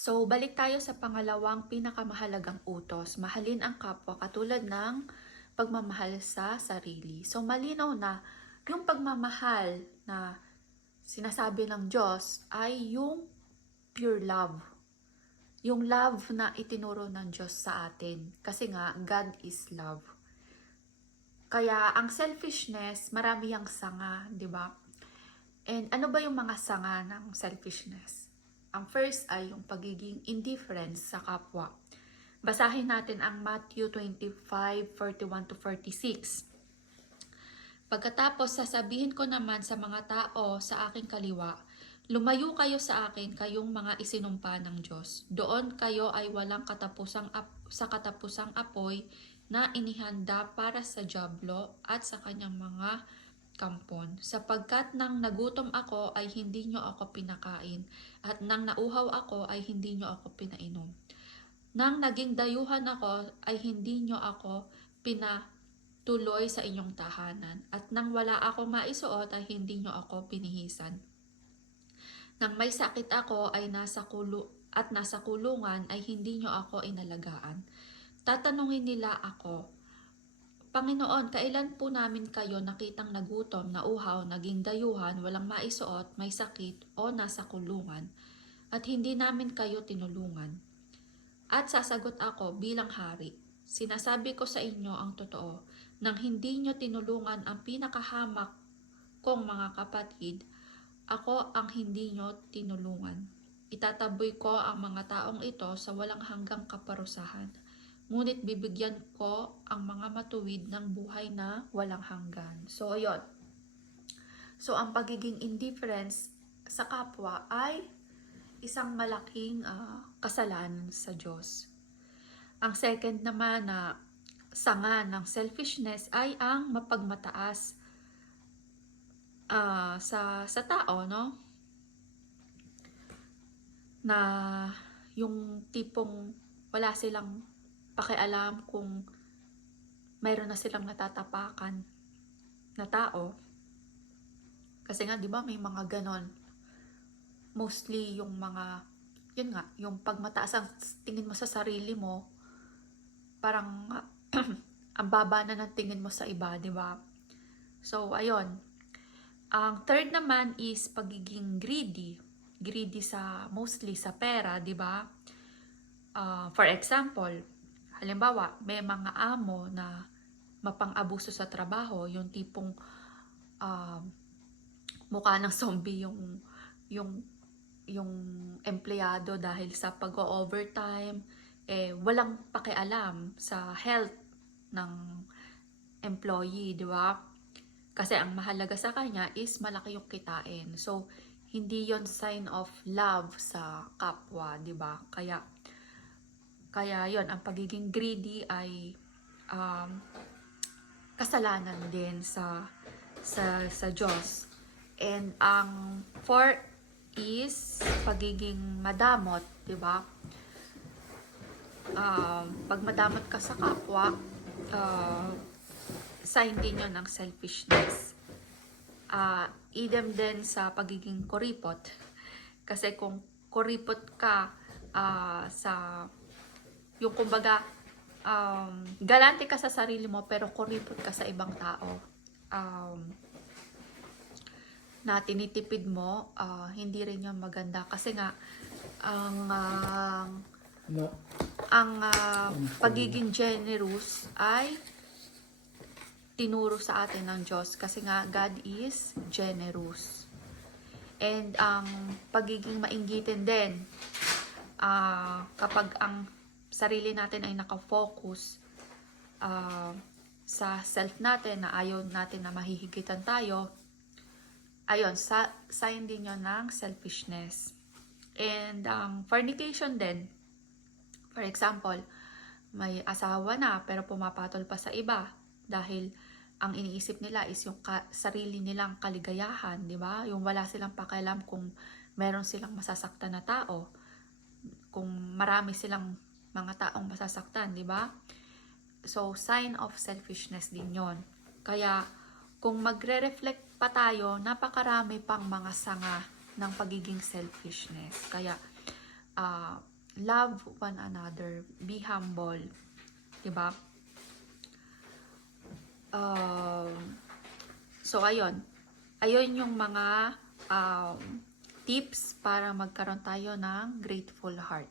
So, balik tayo sa pangalawang pinakamahalagang utos. Mahalin ang kapwa katulad ng pagmamahal sa sarili. So, malinaw na yung pagmamahal na sinasabi ng Diyos ay yung pure love. Yung love na itinuro ng Diyos sa atin. Kasi nga, God is love. Kaya, ang selfishness, marami ang sanga, di ba? And ano ba yung mga sanga ng selfishness? Ang first ay yung pagiging indifference sa kapwa. Basahin natin ang Matthew 25:41-46. Pagkatapos sasabihin ko naman sa mga tao sa aking kaliwa, lumayo kayo sa akin, kayong mga isinumpa ng Diyos. Doon kayo ay walang katapusang apoy na inihanda para sa dyablo at sa kanyang mga kampon. Sapagkat nang nagutom ako ay hindi nyo ako pinakain, at nang nauhaw ako ay hindi nyo ako pinainom. Nang naging dayuhan ako ay hindi nyo ako pinatuloy sa inyong tahanan, at nang wala akong maisuot ay hindi nyo ako pinihisan. Nang may sakit ako ay nasa kulungan ay hindi nyo ako inalagaan. Tatanungin nila ako, Panginoon, kailan po namin kayo nakitang nagutom, nauhaw, naging dayuhan, walang maisuot, may sakit, o nasa kulungan, at hindi namin kayo tinulungan? At sasagot ako bilang hari, sinasabi ko sa inyo ang totoo, nang hindi nyo tinulungan ang pinakahamak kong mga kapatid, ako ang hindi nyo tinulungan. Itataboy ko ang mga taong ito sa walang hanggang kaparusahan. Ngunit bibigyan ko ang mga matuwid ng buhay na walang hanggan. So, ayun. So, ang pagiging indifference sa kapwa ay isang malaking kasalanan sa Diyos. Ang second naman na sanga ng selfishness ay ang mapagmataas sa tao, no? Na yung tipong wala silang pakialam kung mayroon na silang natatapakan na tao. Kasi nga, di ba, may mga ganon. Mostly yung mga, yun nga, yung pagmataas ang tingin mo sa sarili mo, parang ang baba na ng tingin mo sa iba, di ba? So, ayun. Ang third naman is pagiging greedy. Greedy mostly sa pera, di ba? For example, halimbawa, may mga amo na mapang-abuso sa trabaho, yung tipong mukha ng zombie yung empleyado dahil sa pag-overtime, walang pakialam sa health ng employee, di ba? Kasi ang mahalaga sa kanya is malaki yung kitain. So, hindi yon sign of love sa kapwa, di ba? Kaya yon, ang pagiging greedy ay kasalanan din sa Diyos. And ang fourth is pagiging madamot, di ba? Pag madamot ka sa kapwa, sign din yun ng selfishness. Idem din sa pagiging kuripot. Kasi kung kuripot ka yung kumbaga, galante ka sa sarili mo pero kuripot ka sa ibang tao, na tinitipid mo, hindi rin yung maganda. Kasi nga, ang pagiging generous ay tinuro sa atin ng Diyos. Kasi nga, God is generous. And ang pagiging mainggitin din, kapag ang sarili natin ay nakafocus sa self natin, na ayaw natin na mahihigitan tayo, ayun, sign din yun ng selfishness. And fornication din. For example, may asawa na pero pumapatol pa sa iba dahil ang iniisip nila is yung sarili nilang kaligayahan, di ba? Yung wala silang pakialam kung meron silang masasaktan na tao, kung marami silang mga taong masasaktan, di ba? So, sign of selfishness din yon. Kaya, kung magre-reflect pa tayo, napakarami pang mga sanga ng pagiging selfishness. Kaya, love one another, be humble, 'di ba? So ayun yung mga tips para magkaroon tayo ng grateful heart.